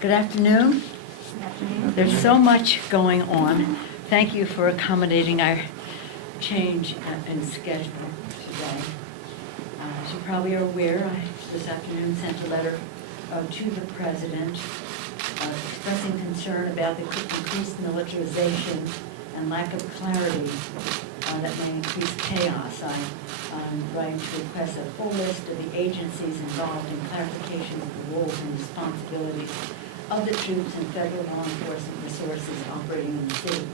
Good afternoon. There's so much going on. Thank you for accommodating our change in schedule today. As you probably are aware, I this afternoon sent a letter to the President expressing concern about the increased militarization and lack of clarity that may increase chaos. I'm writing to request a full list of the agencies involved in clarification of the roles and responsibilities of the troops and federal law enforcement resources operating in the city.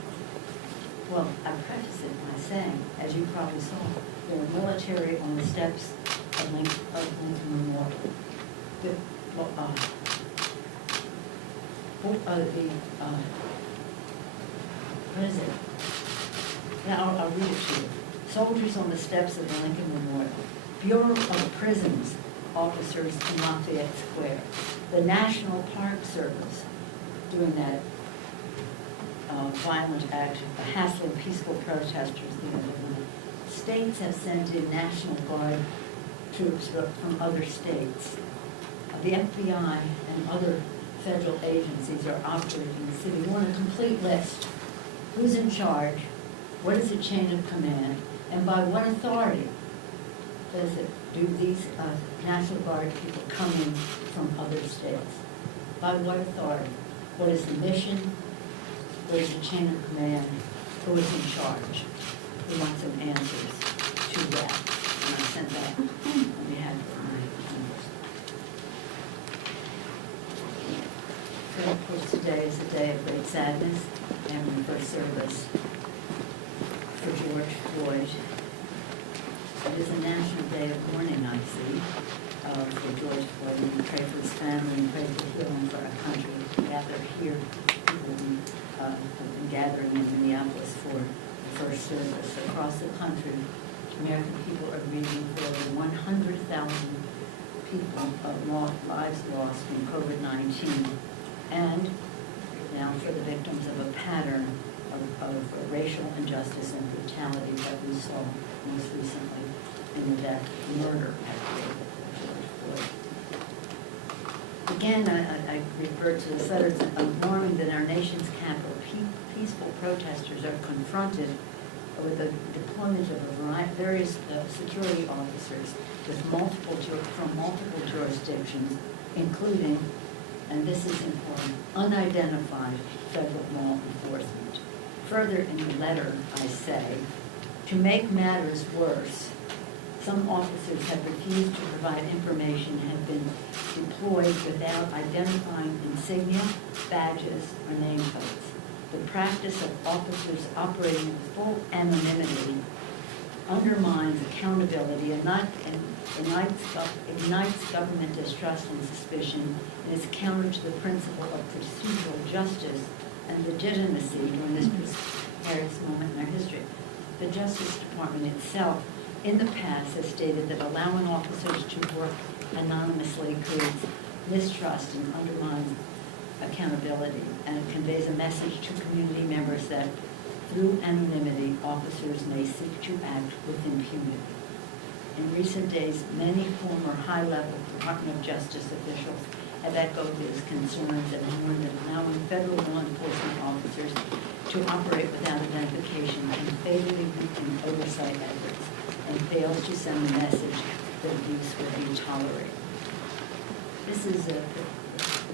Well, I preface it by saying, as you probably saw, there were military on the steps of Lincoln Memorial. What is it? Now, I'll read it to you. Soldiers on the steps of the Lincoln Memorial. Bureau of Prisons officers in Lafayette Square. The National Park Service doing that violent act of hassling peaceful protesters the other night. States have sent in National Guard troops from other states. The FBI and other federal agencies are operating in the city. We want a complete list. Who's in charge? What is the chain of command? And by what authority do these National Guard people come in from other states? By what authority? What is the mission? What is the chain of command? Who is in charge? We want some answers to that. And I sent that on behalf of my members. So of course today is a day of great sadness, and the first service for George Floyd. It is a national day of mourning, I see, for George Floyd. We pray for his family and pray for healing for our country. We gather here, people have been gathering in Minneapolis for the first service. Across the country, American people are grieving for over 100,000 people, lives lost from COVID-19, and now for the victims of a pattern of racial injustice and brutality that we saw most recently in the death, murder at George Floyd. Again, I refer to this letter as alarming that our nation's capital, peaceful protesters are confronted with the deployment of various security officers from multiple jurisdictions, including, and this is important, unidentified federal law enforcement. Further in the letter, I say, to make matters worse, some officers have refused to provide information and have been deployed without identifying insignia, badges, or nameplates. The practice of officers operating with full anonymity undermines accountability and ignites government distrust and suspicion, and is counter to the principle of procedural justice and legitimacy during this precarious moment in our history. The Justice Department itself, in the past, has stated that allowing officers to work anonymously creates mistrust and undermines accountability, and it conveys a message to community members that through anonymity, officers may seek to act with impunity. In recent days, many former high-level Department of Justice officials have echoed these concerns and warned that allowing federal law enforcement officers to operate without identification can fatally weaken oversight efforts and fails to send a message that abuse will be tolerated.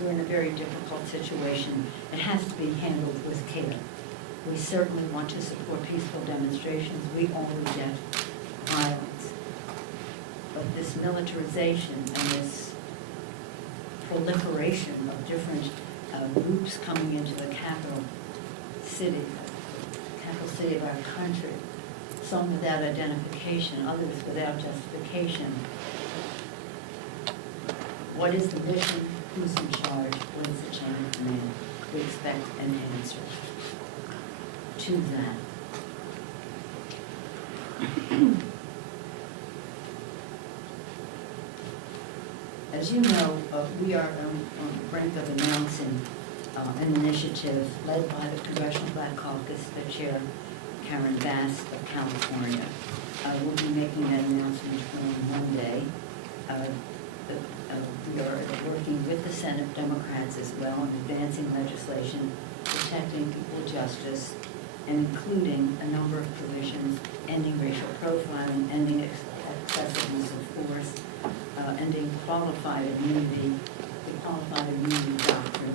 We're in a very difficult situation. It has to be handled with care. We certainly want to support peaceful demonstrations. We always get violence. But this militarization and this proliferation of different groups coming into the capital city of our country, some without identification, others without justification. What is the mission? Who's in charge? What is the chain of command? We expect an answer to that. As you know, we are on the brink of announcing an initiative led by the Congressional Black Caucus, the chair, Karen Bass of California. We'll be making that announcement on Monday. We are working with the Senate Democrats as well in advancing legislation, protecting equal justice, and including a number of provisions, ending racial profiling, ending excessive use of force, ending qualified immunity, the qualified immunity doctrine,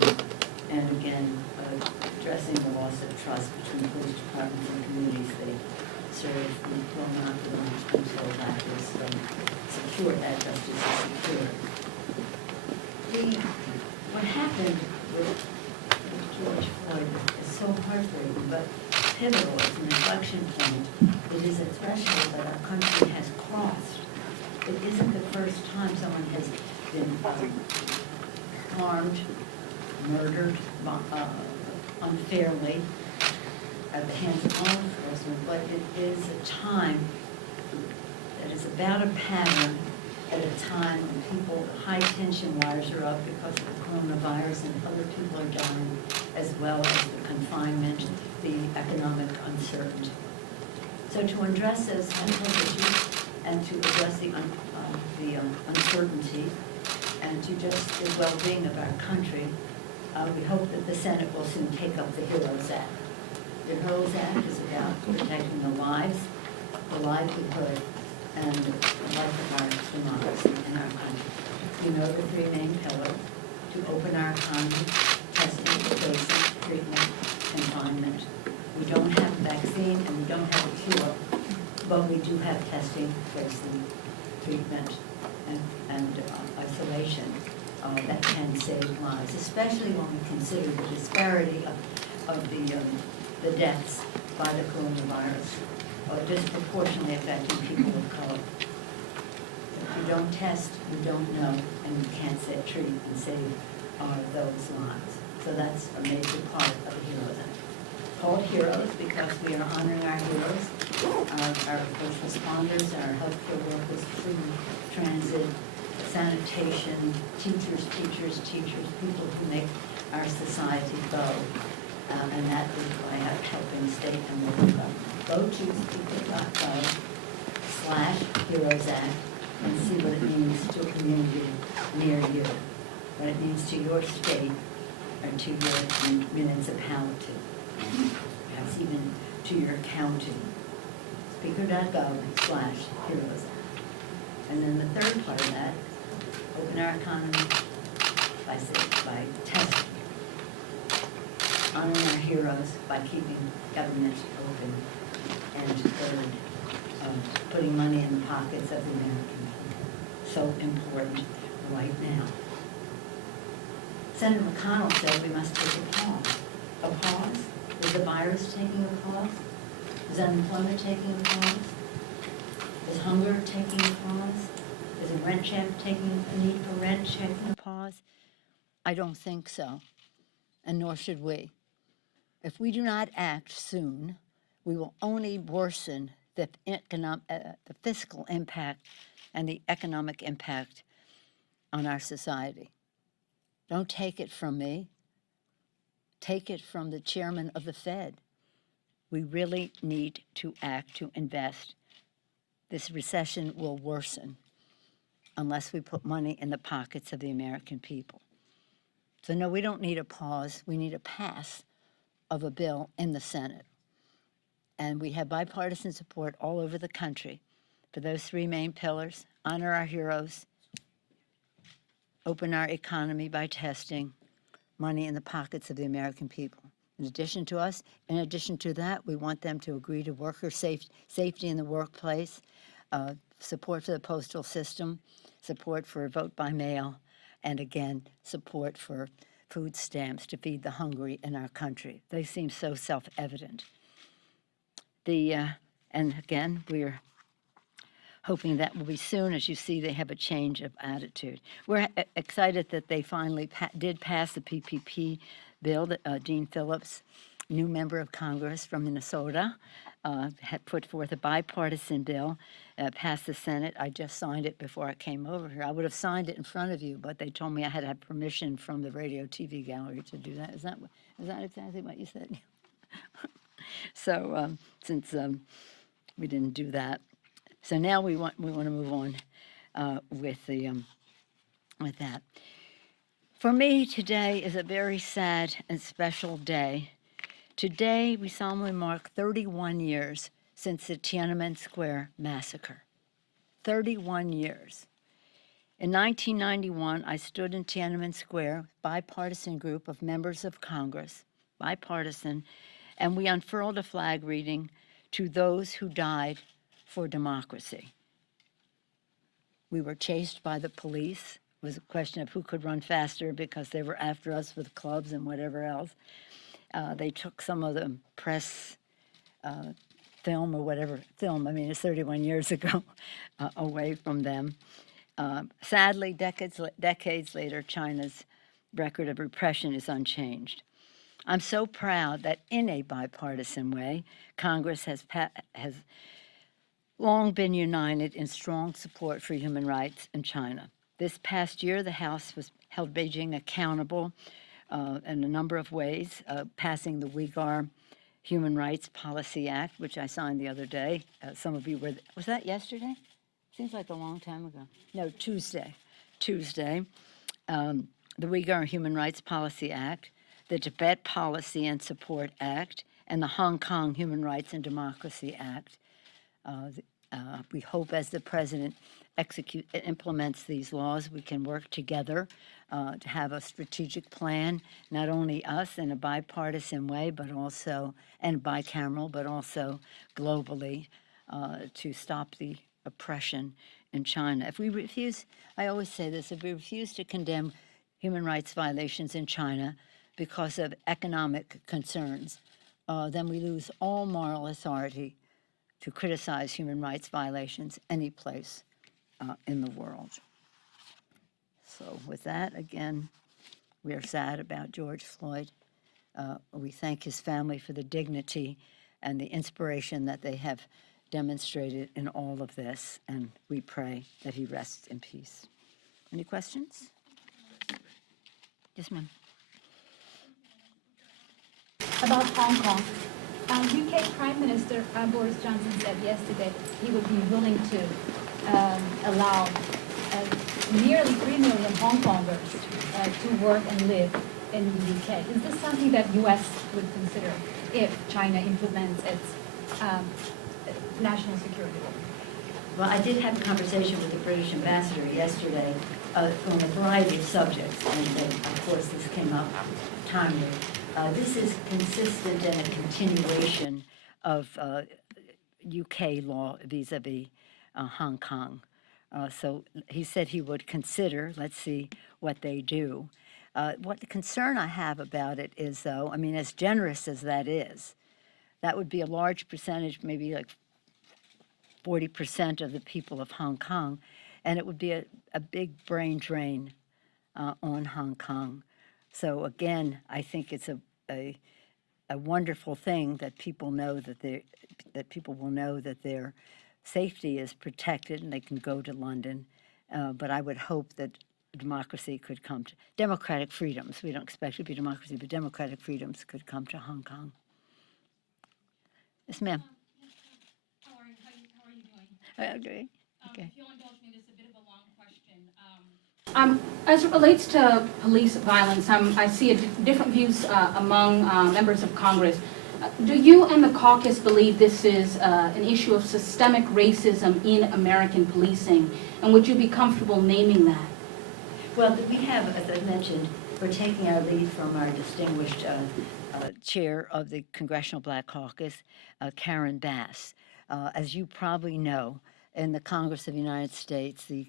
and again, addressing the loss of trust between police departments and communities they serve. We will not relax until that is secure, that justice is secure. What happened with George Floyd is so heartbreaking, but pivotal. It's an inflection point. It is a threshold that our country has crossed. It isn't the first time someone has been harmed, murdered unfairly at the hands of law enforcement, but it is a time that is about a pattern at a time when people, high-tension wires are up because of the coronavirus and other people are dying, as well as the confinement, the economic uncertainty. So to address those mental issues and to address the uncertainty and to just the well-being of our country, we hope that the Senate will soon take up the HEROES Act. The HEROES Act is about protecting the lives, the livelihood, and the life of our democracy in our country. You know the three main pillars: to open our economy, testing for basic treatment, confinement. We don't have a vaccine and we don't have a cure, but we do have testing, tracing, treatment, and isolation that can save lives, especially when we consider the disparity of the deaths by the coronavirus, disproportionately affecting people of color. If you don't test, you don't know, and you can't treat and save those lives. So that's a major part of the HEROES Act. Called HEROES because we are honoring our heroes, our first responders, our healthcare workers, food, transit, sanitation, teachers, people who make our society go. And that is by helping state and local government. Go to speaker.gov/HEROES Act and see what it means to a community near you, what it means to your state or to your municipality, perhaps even to your county. Speaker.gov/HEROES Act. And then the third part of that, open our economy by testing. Honoring our heroes by keeping government open, and third, putting money in the pockets of the American people. So important right now. Senator McConnell said we must take a pause. A pause? Is the virus taking a pause? Is unemployment taking a pause? Is hunger taking a pause? Is a rent check taking a need for rent taking a pause? I don't think so, and nor should we. If we do not act soon, we will only worsen the fiscal impact and the economic impact on our society. Don't take it from me. Take it from the chairman of the Fed. We really need to act, to invest. This recession will worsen unless we put money in the pockets of the American people. So no, we don't need a pause. We need a pass of a bill in the Senate. And we have bipartisan support all over the country for those three main pillars: honor our heroes, open our economy by testing, money in the pockets of the American people. In addition to that, we want them to agree to worker safety in the workplace, support for the postal system, support for vote by mail, and again, support for food stamps to feed the hungry in our country. They seem so self-evident. And again, we're hoping that will be soon. As you see, they have a change of attitude. We're excited that they finally did pass the PPP bill. That Dean Phillips, new member of Congress from Minnesota, had put forth a bipartisan bill, passed the Senate. I just signed it before I came over here. I would have signed it in front of you, but they told me I had to have permission from the radio TV gallery to do that. Is that exactly what you said? So since we didn't do that, so now we want to move on with the with that. For me, today is a very sad and special day. Today, we solemnly mark 31 years since the Tiananmen Square massacre. 31 years. In 1991, I stood in Tiananmen Square, bipartisan group of members of Congress, bipartisan, and we unfurled a flag reading, "To those who died for democracy." We were chased by the police. It was a question of who could run faster because they were after us with clubs and whatever else. They took some of the press film or whatever film, I mean, it's 31 years ago, away from them. Sadly, decades later, China's record of repression is unchanged. I'm so proud that in a bipartisan way, Congress has long been united in strong support for human rights in China. This past year, the House held Beijing accountable in a number of ways, passing the Uyghur Human Rights Policy Act, which I signed the other day. Some of you was that yesterday? Seems like a long time ago. No, Tuesday. The Uyghur Human Rights Policy Act, the Tibet Policy and Support Act, and the Hong Kong Human Rights and Democracy Act. We hope as the president implements these laws, we can work together to have a strategic plan, not only us in a bipartisan way, but also, and bicameral, but also globally, to stop the oppression in China. If we refuse, I always say this, if we refuse to condemn human rights violations in China because of economic concerns, then we lose all moral authority to criticize human rights violations any place in the world. So with that, again, we are sad about George Floyd. We thank his family for the dignity and the inspiration that they have demonstrated in all of this, and we pray that he rests in peace. Any questions? Yes, ma'am. About Hong Kong. UK Prime Minister Boris Johnson said yesterday he would be willing to allow nearly 3 million Hong Kongers to work and live in the UK. Is this something that U.S. would consider if China implements its national security law? Well, I did have a conversation with the British ambassador yesterday on a variety of subjects, and then, of course, this came up timely. This is consistent and a continuation of UK law vis-a-vis Hong Kong. So he said he would consider, let's see what they do. What the concern I have about it is, though, I mean, as generous as that is, that would be a large percentage, maybe like 40% of the people of Hong Kong, and it would be a big brain drain on Hong Kong. So again, I think it's a wonderful thing that people know that people will know that their safety is protected and they can go to London. But I would hope that democracy could come to democratic freedoms. We don't expect it to be democracy, but democratic freedoms could come to Hong Kong. Yes, ma'am. How are you doing? I agree. Okay. If you'll indulge me, this is a bit of a long question. As it relates to police violence, I see different views among members of Congress. Do you and the caucus believe this is an issue of systemic racism in American policing? And would you be comfortable naming that? Well, we have, as I mentioned, we're taking our lead from our distinguished chair of the Congressional Black Caucus, Karen Bass. As you probably know, in the Congress of the United States, the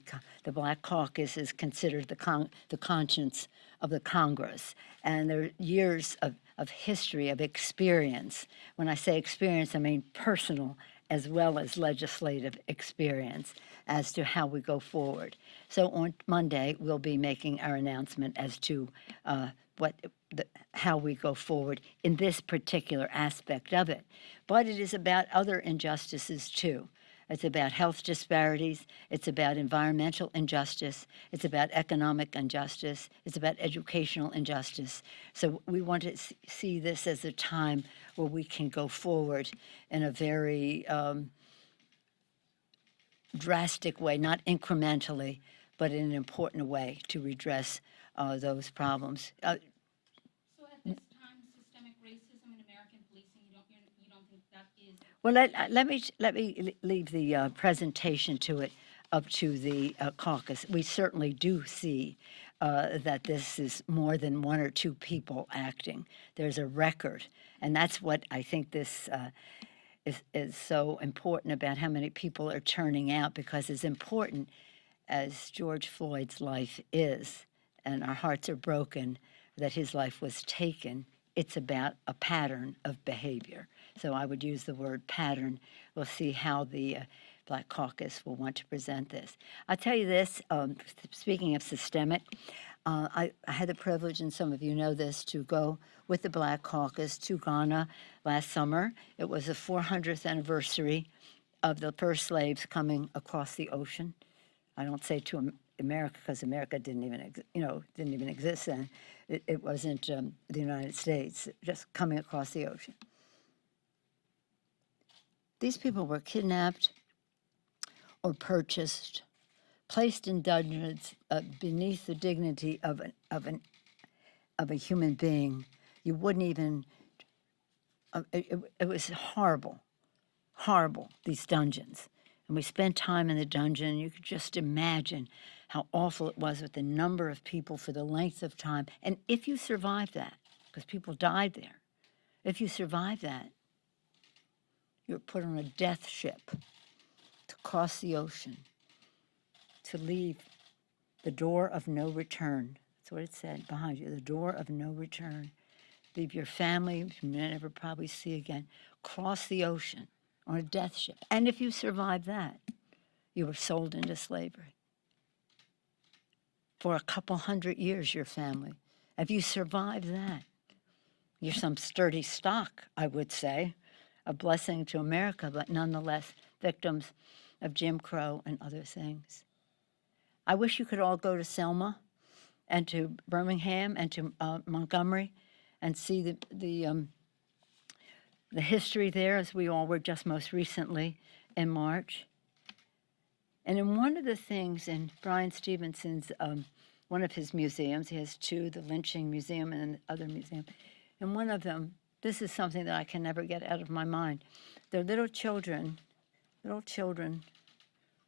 Black Caucus is considered the conscience of the Congress. And there are years of history, of experience. When I say experience, I mean personal as well as legislative experience as to how we go forward. So on Monday, we'll be making our announcement as to how we go forward in this particular aspect of it. But it is about other injustices too. It's about health disparities. It's about environmental injustice. It's about economic injustice. It's about educational injustice. So we want to see this as a time where we can go forward in a very drastic way, not incrementally, but in an important way to redress those problems. So at this time, systemic racism in American policing, you don't think that is? Well, let me leave the presentation to it up to the caucus. We certainly do see that this is more than one or two people acting. There's a record, and that's what I think this is so important about how many people are turning out, because as important as George Floyd's life is, and our hearts are broken that his life was taken, it's about a pattern of behavior. So I would use the word pattern. We'll see how the Black Caucus will want to present this. I'll tell you this, speaking of systemic, I had the privilege, and some of you know this, to go with the Black Caucus to Ghana last summer. It was the 400th anniversary of the first slaves coming across the ocean. I don't say to America because America didn't even exist then. It wasn't the United States, just coming across the ocean. These people were kidnapped or purchased, placed in dungeons beneath the dignity of a human being. You wouldn't even. It was horrible, these dungeons. And we spent time in the dungeon. You could just imagine how awful it was with the number of people for the length of time. And if you survive that, because people died there, if you survive that, you're put on a death ship to cross the ocean, to leave the door of no return. That's what it said behind you, the door of no return. Leave your family, you may never probably see again. Cross the ocean on a death ship. And if you survive that, you were sold into slavery. For a couple hundred years, your family. If you survive that, you're some sturdy stock, I would say, a blessing to America, but nonetheless victims of Jim Crow and other things. I wish you could all go to Selma and to Birmingham and to Montgomery and see the history there, as we all were just most recently in March. And in one of the things in Brian Stevenson's, one of his museums, he has two, the Lynching Museum and the other museum. In one of them, this is something that I can never get out of my mind. They're little children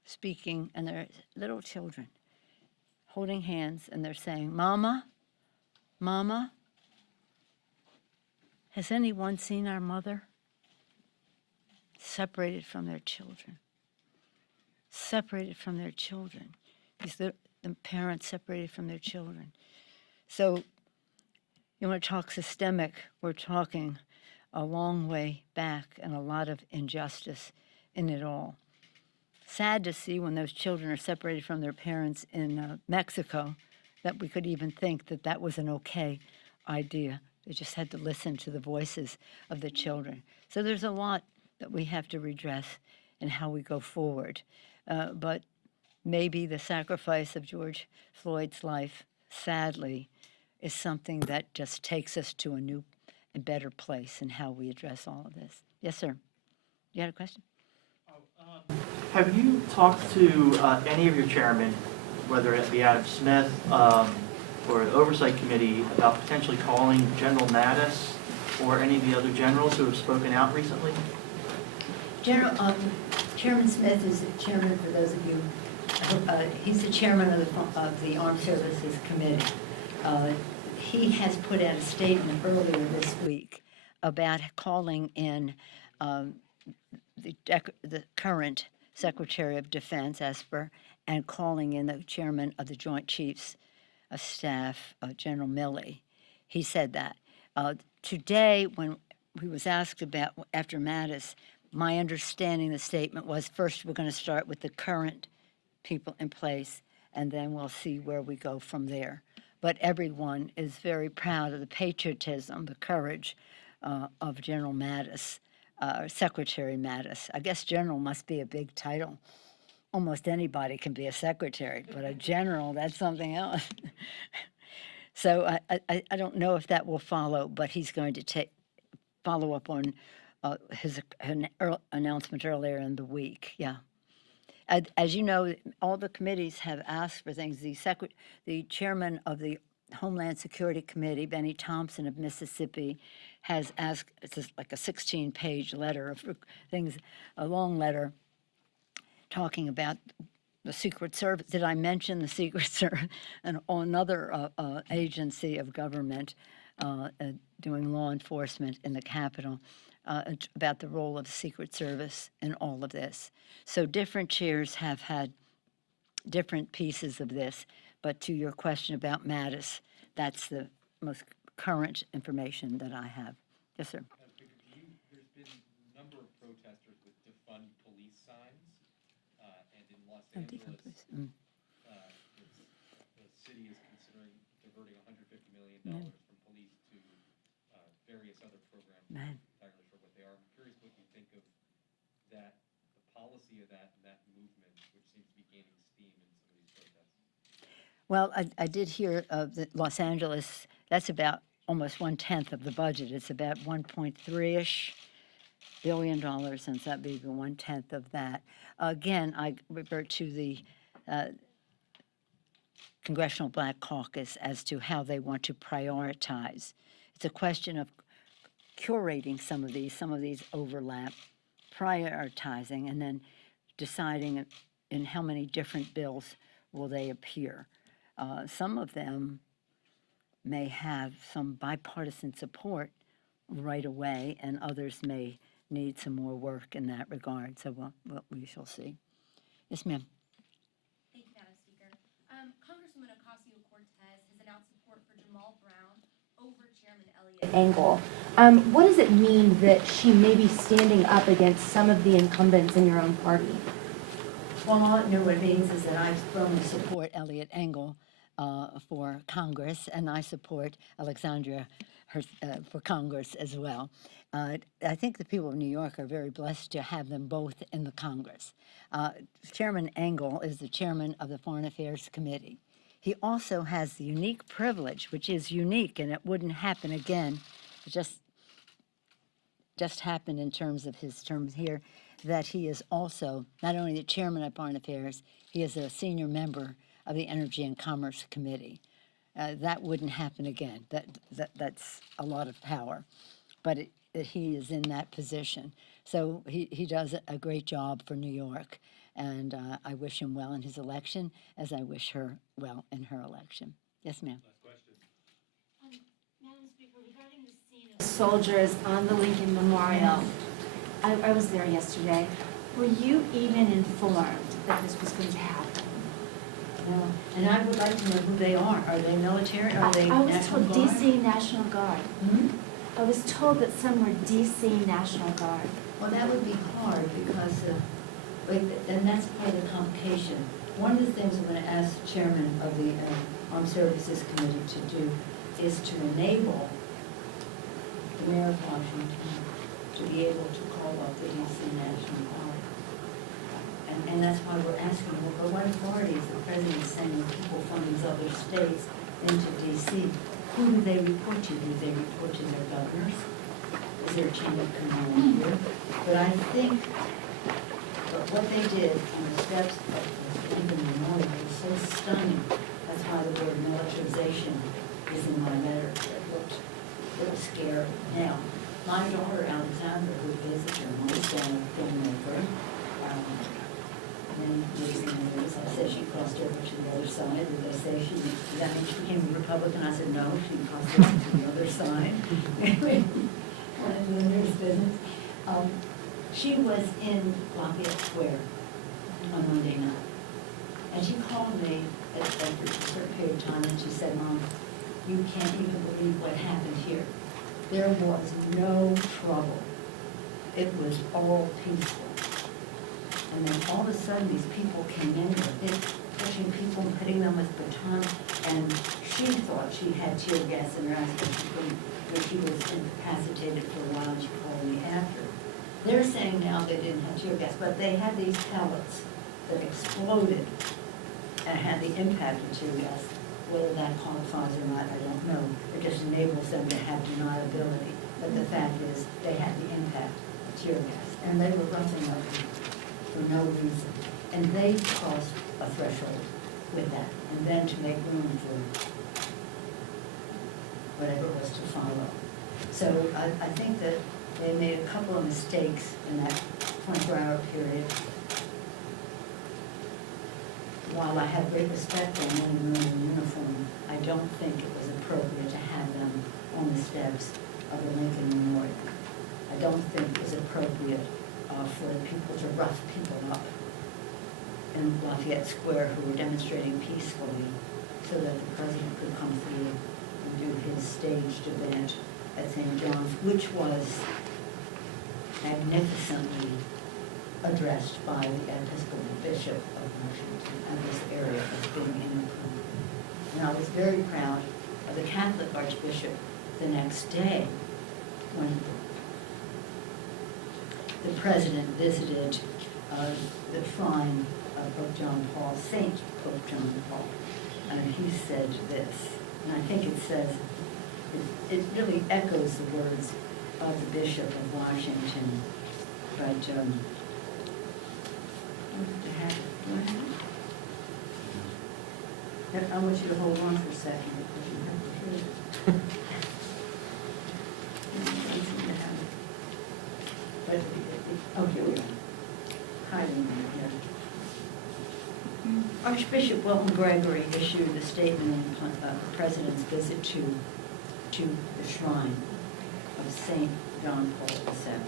speaking, and they're little children holding hands, and they're saying, "Mama, Mama, has anyone seen our mother?" Separated from their children. Separated from their children. The parents separated from their children. So you want to talk systemic, we're talking a long way back and a lot of injustice in it all. Sad to see when those children are separated from their parents in Mexico that we could even think that that was an okay idea. They just had to listen to the voices of the children. So there's a lot that we have to redress in how we go forward. But maybe the sacrifice of George Floyd's life, sadly, is something that just takes us to a new and better place in how we address all of this. Yes, sir. You had a question? Have you talked to any of your chairmen, whether it be Adam Smith or the Oversight Committee, about potentially calling General Mattis or any of the other generals who have spoken out recently? Chairman Smith is the chairman, for those of you, he's the chairman of the Armed Services Committee. He has put out a statement earlier this week about calling in the current Secretary of Defense, Esper, and calling in the chairman of the Joint Chiefs of Staff, General Milley. He said that. Today, when he was asked about, after Mattis, my understanding the statement was, first we're going to start with the current people in place, and then we'll see where we go from there. But everyone is very proud of the patriotism, the courage of General Mattis, Secretary Mattis. I guess general must be a big title. Almost anybody can be a secretary, but a general, that's something else. So I don't know if that will follow, but he's going to follow up on his announcement earlier in the week, yeah. As you know, all the committees have asked for things. The chairman of the Homeland Security Committee, Benny Thompson of Mississippi, has asked, it's just like a 16-page letter of things, a long letter talking about the Secret Service. Did I mention the Secret Service? And another agency of government doing law enforcement in the Capitol, about the role of the Secret Service in all of this. So different chairs have had different pieces of this, but to your question about Mattis, that's the most current information that I have. Yes, sir. There's been a number of protesters with defund police signs, and in Los Angeles, the city is considering diverting $150 million from police to various other programs. I'm not entirely sure what they are. I'm curious what you think of that, the policy of that, and that movement, which seems to be gaining steam in some of these protests. Well, I did hear of the Los Angeles, that's about almost 1/10 of the budget. It's about 1.3-ish billion, and so that'd be 1/10 of that. Again, I revert to the Congressional Black Caucus as to how they want to prioritize. It's a question of curating some of these overlap, prioritizing, and then deciding in how many different bills will they appear. Some of them may have some bipartisan support right away, and others may need some more work in that regard. So we shall see. Yes, ma'am. Thank you, Madam Speaker. Congresswoman Ocasio-Cortez has announced support for Jamal Brown over Chairman Elliott Engel. What does it mean that she may be standing up against some of the incumbents in your own party? Well, all I know what it means is that I firmly support Elliott Engel for Congress, and I support Alexandria for Congress as well. I think the people of New York are very blessed to have them both in the Congress. Chairman Engel is the chairman of the Foreign Affairs Committee. He also has the unique privilege, which is unique, and it wouldn't happen again. It just happened in terms of his terms here, that he is also not only the chairman of Foreign Affairs, he is a senior member of the Energy and Commerce Committee. That wouldn't happen again. That's a lot of power, but he is in that position. So he does a great job for New York, and I wish him well in his election, as I wish her well in her election. Yes, ma'am. Last question. Madam Speaker, regarding the scene of soldiers on the Lincoln Memorial, I was there yesterday. Were you even informed that this was going to happen? No. And I would like to know who they are. Are they military? Are they I was National told Guard? DC National Guard. Hmm? I was told that some were DC National Guard. Well, that would be hard because, and that's part of the complication. One of the things I'm going to ask the chairman of the Armed Services Committee to do is to enable the mayor of Washington to be able to call up the DC National Guard. And that's why we're asking, well, but what authority is the president sending people from these other states into DC? Who do they report to? Do they report to their governors? Is there a chain of command here? But I think what they did on the steps of the Lincoln Memorial was so stunning. That's why the word militarization is in my letter. It looked scary. Now, my daughter Alexandra, who is a journalist and a filmmaker, many years and years, I said she crossed over to the other side. Did they say that means she became a Republican? I said, no, she crossed over to the other side. Went into the news business. She was in Lafayette Square on Monday night. And she called me after a certain period of time and she said, Mom, you can't even believe what happened here. There was no trouble. It was all peaceful. And then all of a sudden, these people came in, they're pushing people and hitting them with batons, and she thought she had tear gas in her eyes, but she was incapacitated for a while, and she called me after. They're saying now they didn't have tear gas, but they had these pellets that exploded and had the impact of tear gas. Whether that qualifies or not, I don't know. It just enables them to have deniability. But the fact is, they had the impact of tear gas, and they were roughing up for no reason. And they crossed a threshold with that, and then to make room for whatever was to follow. So I think that they made a couple of mistakes in that 24-hour period. While I have great respect for men and women in uniform, I don't think it was appropriate to have them on the steps of the Lincoln Memorial. I don't think it was appropriate for people to rough people up in Lafayette Square who were demonstrating peacefully so that the president could come through and do his staged event at St. John's, which was magnificently addressed by the Episcopal Bishop of Washington and this area as being inappropriate. And I was very proud of the Catholic Archbishop the next day when the president visited the shrine of Pope John Paul, Saint Pope John Paul. And he said this, and I think it says, it really echoes the words of the Bishop of Washington, but I want you to hold on for a second because you have to hear it. But, oh, here we are. Hiding here. Archbishop Wilton Gregory issued a statement in the president's visit to the shrine of St. John Paul II.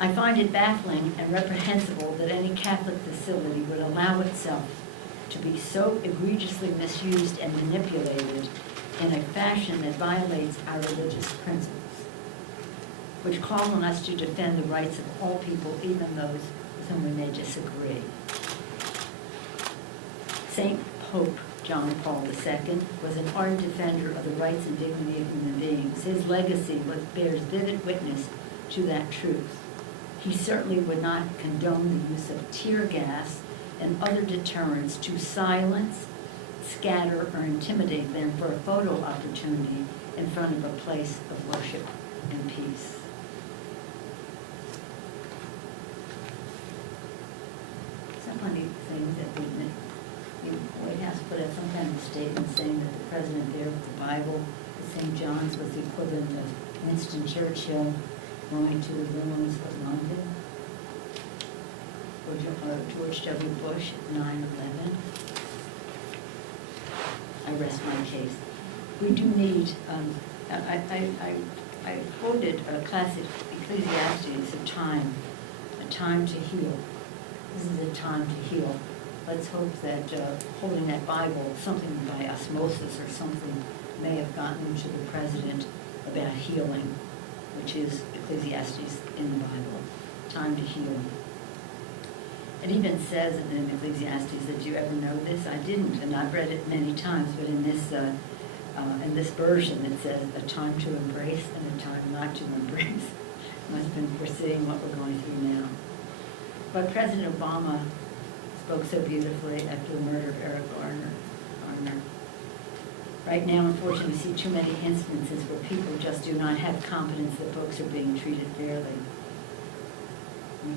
I find it baffling and reprehensible that any Catholic facility would allow itself to be so egregiously misused and manipulated in a fashion that violates our religious principles, which call on us to defend the rights of all people, even those with whom we may disagree. St. Pope John Paul II was an ardent defender of the rights and dignity of human beings. His legacy bears vivid witness to that truth. He certainly would not condone the use of tear gas and other deterrents to silence, scatter, or intimidate them for a photo opportunity in front of a place of worship and peace. It's a funny thing that the White House put out some kind of statement saying that the president there with the Bible at St. John's was the equivalent of Winston Churchill going to the ruins of London, or George W. Bush at 9/11. I rest my case. We do need, I quoted a classic Ecclesiastes, a time to heal. This is a time to heal. Let's hope that holding that Bible, something by osmosis or something, may have gotten to the president about healing, which is Ecclesiastes in the Bible, time to heal. It even says in Ecclesiastes, did you ever know this? I didn't, and I've read it many times, but in this version it says a time to embrace and a time not to embrace. Must have been foreseeing what we're going through now. But President Obama spoke so beautifully after the murder of Eric Garner. Right now, unfortunately, we see too many instances where people just do not have confidence that folks are being treated fairly.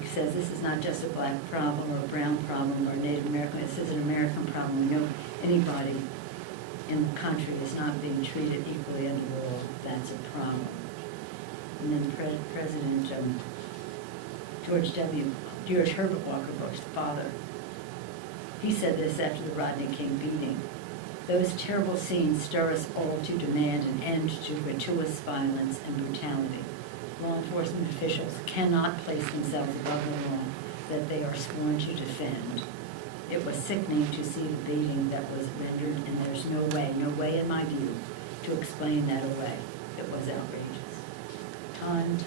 He says this is not just a black problem or a brown problem or a Native American, this is an American problem. We know anybody in the country is not being treated equally under the law. That's a problem. And then President George Herbert Walker Bush's father, he said this after the Rodney King beating. Those terrible scenes stir us all to demand an end to gratuitous violence and brutality. Law enforcement officials cannot place themselves above the law that they are sworn to defend. It was sickening to see the beating that was rendered, and there's no way in my view, to explain that away. It was outrageous. Time.